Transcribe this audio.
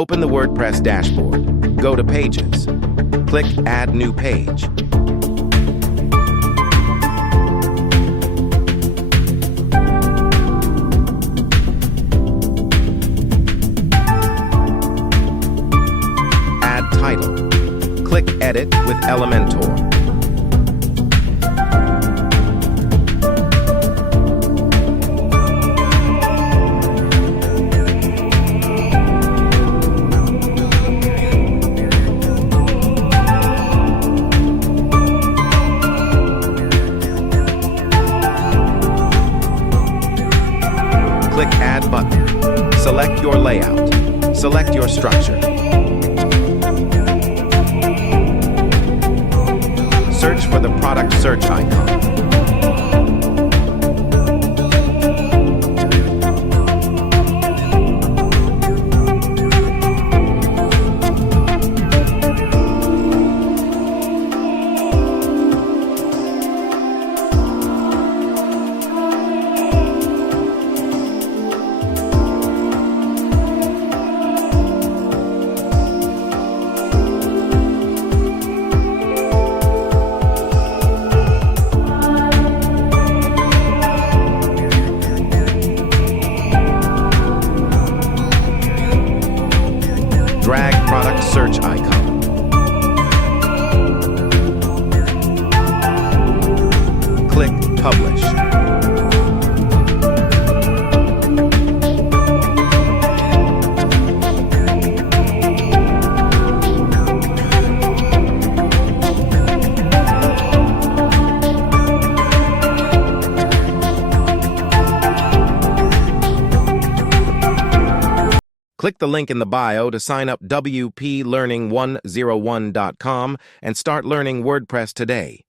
Open the WordPress dashboard. Go to Pages. Click Add New Page. Add title. Click Edit with Elementor. Click Add button. Select your layout. Select your structure. Search for the product search icon. Drag product search icon. Click Publish. Click the link in the bio to sign up WPLearning101.com and start learning WordPress today.